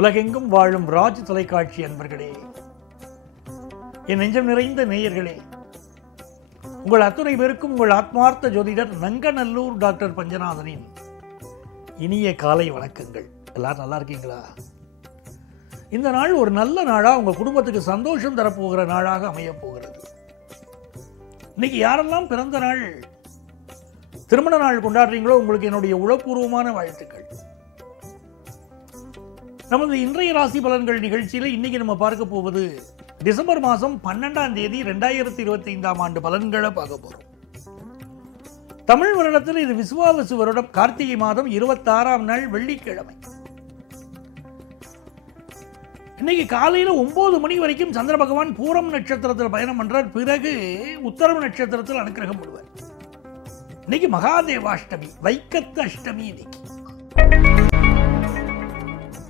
உலகெங்கும் வாழும் ராஜ் தொலைக்காட்சி அன்பர்களே, என் நெஞ்சம் நிறைந்த நேயர்களே, உங்கள் அத்துணை பேருக்கும் உங்கள் ஆத்மார்த்த ஜோதிடர் நங்கநல்லூர் டாக்டர் பஞ்சநாதனின் இனிய காலை வணக்கங்கள். எல்லாரும் நல்லா இருக்கீங்களா? இந்த நாள் ஒரு நல்ல நாளாக உங்கள் குடும்பத்துக்கு சந்தோஷம் தரப்போகிற நாளாக அமையப் போகிறது. இன்னைக்கு யாரெல்லாம் பிறந்த நாள், திருமண நாள் கொண்டாடுறீங்களோ உங்களுக்கு என்னுடைய உளப்பூர்வமான வாழ்த்துக்கள். நமது இன்றைய ராசி பலன்கள் நிகழ்ச்சியில் இன்னைக்கு நம்ம பார்க்க போவது டிசம்பர் மாதம் 12ஆம் தேதி 2025ஆம் ஆண்டு பலன்களை பார்க்க போகிறோம். தமிழ் வருடத்தில் இது விசுவாவசு வருடம், கார்த்திகை மாதம் 26ஆம் நாள் வெள்ளிக்கிழமை. இன்னைக்கு காலையில் 9 மணி வரைக்கும் சந்திர பகவான் பூரம் நட்சத்திரத்தில் பயணம் பண்றார். பிறகு உத்தரவு நட்சத்திரத்தில் அனுக்கிரகம் பண்ணுவார். இன்னைக்கு மகாதேவாஷ்டமி, வைக்கத்த அஷ்டமி.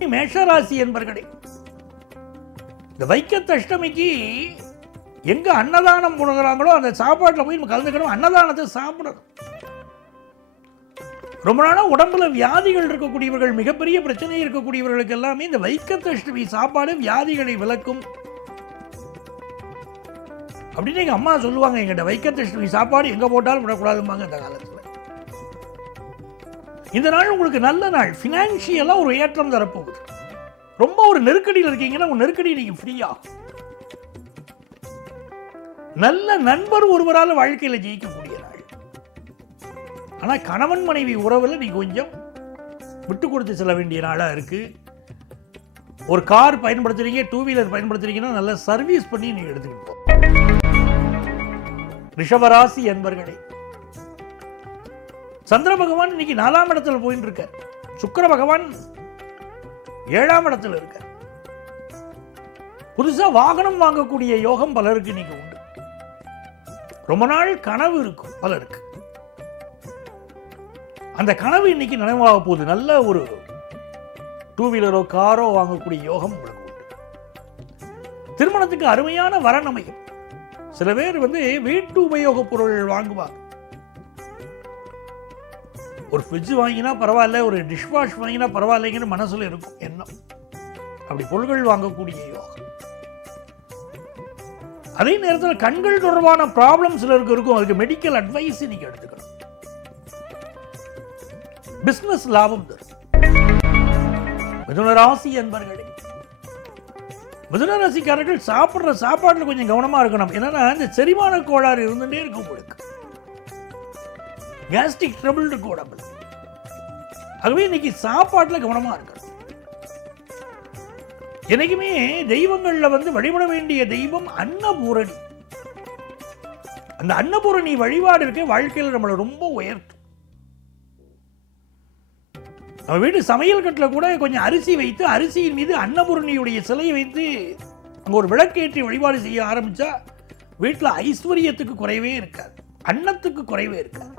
இன்னைக்கு மேஷராசி என்பர்களே, இந்த வைக்கத்த அஷ்டமிக்கு எங்க அன்னதானம் கொடுக்குறாங்களோ அந்த சாப்பாட்டில் போய் நம்ம கலந்துக்கணும். அன்னதானத்தை சாப்பிடணும். ரொம்ப நாளாக உடம்புல வியாதிகள் இருக்கக்கூடியவர்கள், மிகப்பெரிய பிரச்சனை இருக்கக்கூடியவர்களுக்கு எல்லாமே இந்த வைக்கத்த அஷ்டமி சாப்பாடு வியாதிகளை விலக்கும் அப்படின்னு எங்க அம்மா சொல்லுவாங்க. எங்கிட்ட வைக்கத்த அஷ்டமி சாப்பாடு எங்க போட்டாலும் விடக்கூடாதும்பாங்க இந்த காலத்தில். இந்த நாள் உங்களுக்கு நல்ல நாள். ஃபினான்ஷியலாக ஒரு ஏற்றம் தரப்போகுது. ரொம்ப ஒரு நெருக்கடியில் இருக்கீங்கன்னா உங்க நெருக்கடி நீங்க ஃப்ரீயா. நல்ல நண்பர் ஒருவரால் வாழ்க்கையில் ஜெயிக்கக்கூடிய நாள். ஆனா கணவன் மனைவி உறவில் நீங்க கொஞ்சம் விட்டு கொடுத்து செல்ல வேண்டிய நாளா இருக்கு. ஒரு கார் பயன்படுத்துறீங்க, 2 வீலர் பயன்படுத்துறீங்கன்னா நல்ல சர்வீஸ் பண்ணி நீங்க எடுத்துக்கிட்டு. ரிஷபராசி என்பர்களே, சந்திர பகவான் இன்னைக்கு 4ஆம் இடத்துல போயிட்டு இருக்க, சுக்கிர பகவான் 7ஆம் இடத்துல இருக்க. புதுசா வாகனம் வாங்கக்கூடிய யோகம் பலருக்கு இன்னைக்கு உண்டு. ரொம்ப நாள் கனவு இருக்கும் பலருக்கு. அந்த கனவு இன்னைக்கு நினைவாக போகுது. நல்ல ஒரு 2 வீலரோ காரோ வாங்கக்கூடிய யோகம் உங்களுக்கு உண்டு. திருமணத்துக்கு அருமையான வரன் அமையும். சில பேர் வீட்டு உபயோக பொருள் வாங்குவாங்க. ஒரு ஃப்ரிட்ஜ் வாங்கினா பரவாயில்ல, ஒரு டிஷ் வாஷ் வாங்கினா பரவாயில்லைங்கிற மனசுல இருக்கும் எண்ணம். அப்படி பொருட்கள் வாங்கக்கூடிய யோகம். அதே நேரத்தில் கண்கள் தொடர்பான ப்ராப்ளம் சிலருக்கு இருக்கும். அதுக்கு மெடிக்கல் அட்வைஸ் நீங்க எடுத்துக்கணும். பிசினஸ் லாபம் தரும். மிதுன ராசி என்பர்களே, மிதுன ராசிக்காரர்கள் சாப்பிட்ற சாப்பாட்டில் கொஞ்சம் கவனமா இருக்கணும். என்னன்னா இந்த செரிமான கோளாறு இருந்துட்டே இருக்கும் உங்களுக்கு. கேஸ்ட்ரிக் ட்ரபிள் இருக்கு உடம்புல. ஆகவே இன்னைக்கு சாப்பாட்டில் கவனமா இருக்கணும். என்னைக்குமே தெய்வங்கள்ல வழிபட வேண்டிய தெய்வம் அன்னபூரணி. அந்த அன்னபூரணி வழிபாடு இருக்க வாழ்க்கையில் நம்மளை ரொம்ப உயர்த்தும். நம்ம வீட்டு சமையல் கட்டில் கூட கொஞ்சம் அரிசி வைத்து, அரிசியின் மீது அன்னபூரணியுடைய சிலையை வைத்து அங்க ஒரு விளக்கேற்றி வழிபாடு செய்ய ஆரம்பிச்சா வீட்டில் ஐஸ்வர்யத்துக்கு குறைவே இருக்காது, அன்னத்துக்கு குறைவே இருக்காது.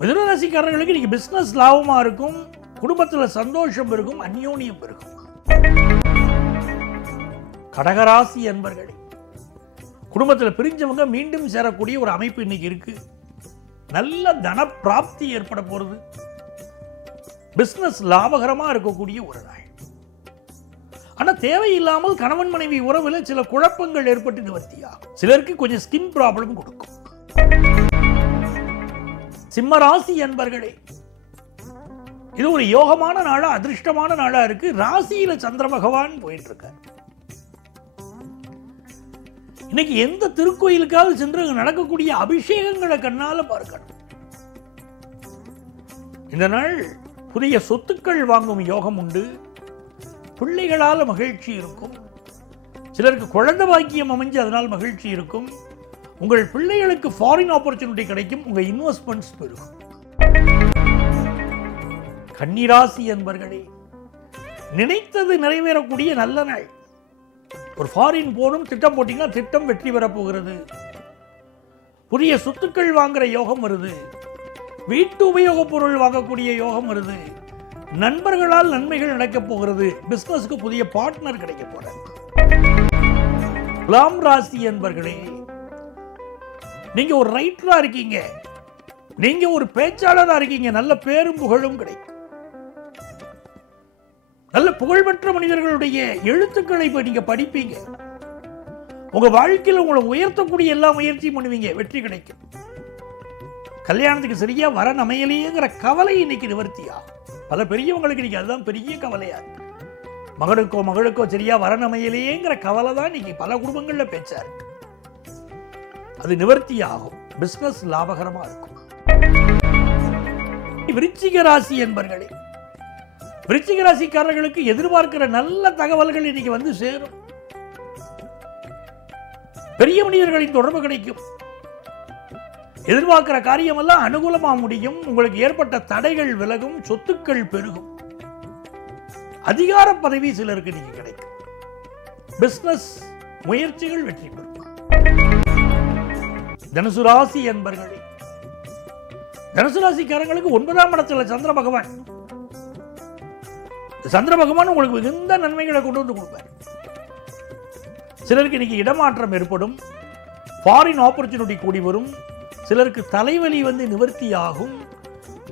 மிதுன ராசிக்காரர்களுக்கு இன்னைக்கு பிசினஸ் லாபமா இருக்கும், குடும்பத்தில் சந்தோஷம் இருக்கும், அந்யோன்யம் இருக்கும். கடகராசி என்பர்களே, குடும்பத்தில் பிரிஞ்சவங்க மீண்டும் சேரக்கூடிய ஒரு அமைப்பு இன்னைக்கு இருக்கு. நல்ல தன பிராப்தி ஏற்பட போறது. பிசினஸ் லாபகரமா இருக்கக்கூடிய ஒரு நாள். ஆனா தேவையில்லாமல் கணவன் மனைவி உறவில் சில குழப்பங்கள் ஏற்பட்டு நிவர்த்தியாகும். சிலருக்கு கொஞ்சம் ஸ்கின் ப்ராப்ளம் கொடுக்கும். சிம்மராசி என்பர்களே, இது ஒரு யோகமான நாளா, அதிர்ஷ்டமான நாளா இருக்கு. ராசியில சந்திர பகவான் போயிட்டு இருக்கார். இன்னைக்கு எந்த திருக்கோயிலுக்காவது சென்று நடக்கக்கூடிய அபிஷேகங்களை கண்ணால பார்க்கணும். இந்த நாள் புதிய சொத்துக்கள் வாங்கும் யோகம் உண்டு. பிள்ளைகளால் மகிழ்ச்சி இருக்கும். சிலருக்கு குழந்தை பாக்கியம் அமைஞ்சு அதனால் மகிழ்ச்சி இருக்கும். உங்கள் பிள்ளைகளுக்கு ஃபாரின் ஆப்பர்ச்சுனிட்டி கிடைக்கும். உங்க இன்வெஸ்ட்மெண்ட்ஸ் பெருகும். கன்னிராசி என்பர்களே, நினைத்தது நிறைவேறக்கூடிய நல்ல நாள். ஒரு ஃபாரின் போனும் திட்டம் போட்டீங்கன்னா திட்டம் வெற்றி பெற போகிறது. புதிய சொத்துக்கள் வாங்குற யோகம் வருது. வீட்டு உபயோக பொருள் வாங்கக்கூடிய யோகம் வருது. நண்பர்களால் நன்மைகள் நடக்கப் போகிறது. பிசினஸ்க்கு புதிய பார்ட்னர் கிடைக்க போறாங்க. துலாம் ராசி என்பர்களே, நீங்க ஒரு ரைட்டரா இருக்கீங்க, நீங்க ஒரு பேச்சாளராக இருக்கீங்க, நல்ல பேரும் புகழும் கிடைக்கும். நல்ல புகழ்பெற்ற மனிதர்களுடைய எழுத்துக்களை இப்ப நீங்க படிப்பீங்க. உங்க வாழ்க்கையில் உங்களை உயர்த்தக்கூடிய எல்லா முயற்சியும் பண்ணுவீங்க, வெற்றி கிடைக்கும். கல்யாணத்துக்கு சரியா வரன் அமையலையேங்கிற கவலை இன்னைக்கு நிவர்த்தியா. பல பெரியவங்களுக்கு இன்னைக்கு அதுதான் பெரிய கவலையா இருக்கு. மகளுக்கோ சரியா வரன் அமையலையேங்கிற கவலை தான் இன்னைக்கு பல குடும்பங்கள்ல பேச்சா இருக்கு. அது நிவர்த்தி ஆகும். பிசினஸ் லாபகரமா இருக்கும். விருச்சிக ராசி என்பர்களே, விருச்சிக ராசிக்காரர்களுக்கு எதிர்பார்க்கிற நல்ல தகவல்கள் இன்னைக்கு வந்து சேரும். பெரிய மனிதர்களின் தொடர்பு கிடைக்கும். எதிர்பார்க்கிற காரியமெல்லாம் அனுகூலமா முடியும். உங்களுக்கு ஏற்பட்ட தடைகள் விலகும், சொத்துக்கள் பெருகும். அதிகார பதவி சிலருக்கு நீங்க கிடைக்கும். பிசினஸ் முயற்சிகள் வெற்றி பெறும். தனுசு ராசி என்பர்களே, தனுசு ராசிக்காரங்களுக்கு 9ஆம் இடத்துல சந்திர பகவான். சந்திர பகவான் உங்களுக்கு மிகுந்த நன்மைகளை கொண்டு வந்து கொடுப்பார். சிலருக்கு இன்னைக்கு இடமாற்றம் ஏற்படும், ஃபாரின் ஆப்பர்ச்சுனிட்டி கூடி வரும். சிலருக்கு தலைவலி வந்து நிவர்த்தி ஆகும்.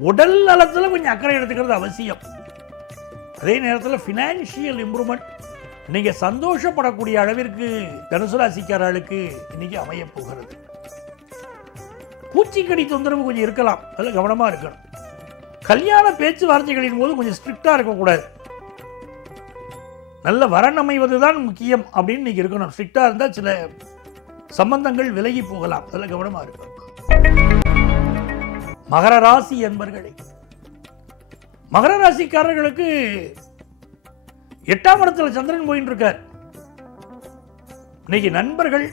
உடல் நலத்தில் கொஞ்சம் அக்கறை எடுத்துக்கிறது அவசியம். அதே நேரத்தில் ஃபினான்ஷியல் இம்ப்ரூவ்மெண்ட் நீங்க சந்தோஷப்படக்கூடிய அளவிற்கு தனுசு ராசிக்காரர்களுக்கு இன்னைக்கு அமைய போகிறது. பூச்சிக்கடி தொந்தரவு கொஞ்சம் இருக்கலாம், அதில் கவனமா இருக்கணும். கல்யாண பேச்சுவார்த்தைகளின் போது கொஞ்சம் ஸ்ட்ரிக்டா இருக்கக்கூடாது. நல்ல வரன் அமைவதுதான் முக்கியம் அப்படின்னு இன்னைக்கு இருக்கணும். ஸ்ட்ரிக்டா இருந்தால் சில சம்பந்தங்கள் விலகி போகலாம், அதில் கவனமா இருக்கணும். மகர ராசி என்பர்களே, மகர ராசிக்காரர்களுக்கு 8ஆம் இடத்துல சந்திரன் போயிட்டு இருக்கார். இன்னைக்கு நண்பர்கள்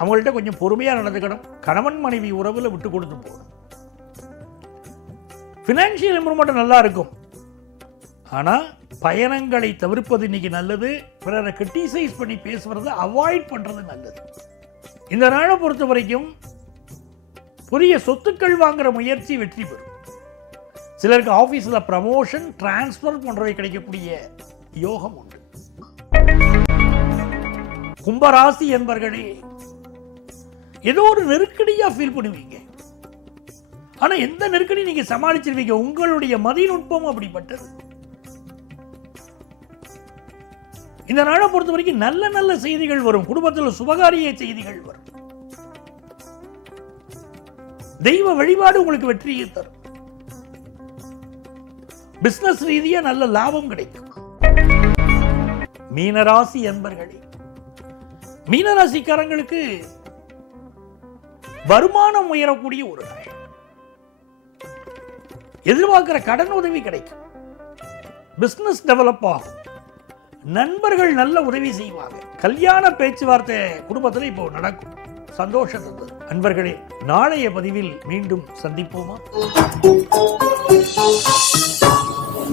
அவங்கள்ட்ட கொஞ்சம் பொறுமையா நடந்துக்கணும். கணவன் மனைவி உறவுல விட்டு கொடுத்து போகணும். பினான்சியல் இம்ப்ரூவ்மெண்ட் நல்லா இருக்கும். ஆனா பயணங்களை தவிர்ப்பது இன்னைக்கு நல்லது. பிறரை கிரிட்டிசைஸ் பண்ணி பேசுறதை அவாய்ட் பண்றது நல்லது. இந்த நாளை பொறுத்த வரைக்கும் புதிய சொத்துக்கள் வாங்குற முயற்சி வெற்றி பெறும். சிலருக்கு ஆபீஸ்ல ப்ரமோஷன், டிரான்ஸ்பர் போன்றவை கிடைக்கக்கூடிய யோகம் உண்டு. கும்பராசி என்பர்களே, ஏதோ ஒரு நெருக்கடியா ஃபீல் பண்ணுவீங்க. ஆனா எந்த நெருக்கடி நீங்க சமாளிச்சிருவீங்க. உங்களுடைய மதிநுட்பம் அப்படிப்பட்டது. இந்த நாளை பொறுத்த வரைக்கும் நல்ல நல்ல செய்திகள் வரும். குடும்பத்தில் சுபகாரிய செய்திகள் வரும். தெய்வ வழிபாடு உங்களுக்கு வெற்றியை தரும். பிசினஸ் ரீதியா நல்ல லாபம் கிடைக்கும். மீனராசி என்பர்களே, மீனராசிக்காரங்களுக்கு வருமானம் உயரக்கூடிய ஒரு நாள். எதிர்பார்க்கிற கடன் உதவி கிடைக்கும். பிசினஸ் டெவலப் ஆகும். நண்பர்கள் நல்ல உதவி செய்வாங்க. கல்யாண பேச்சுவார்த்தை குடும்பத்தில் இப்போ நடக்கும். சந்தோஷம் தந்தது. நண்பர்களே, நாளைய பதிவில் மீண்டும் சந்திப்போமா?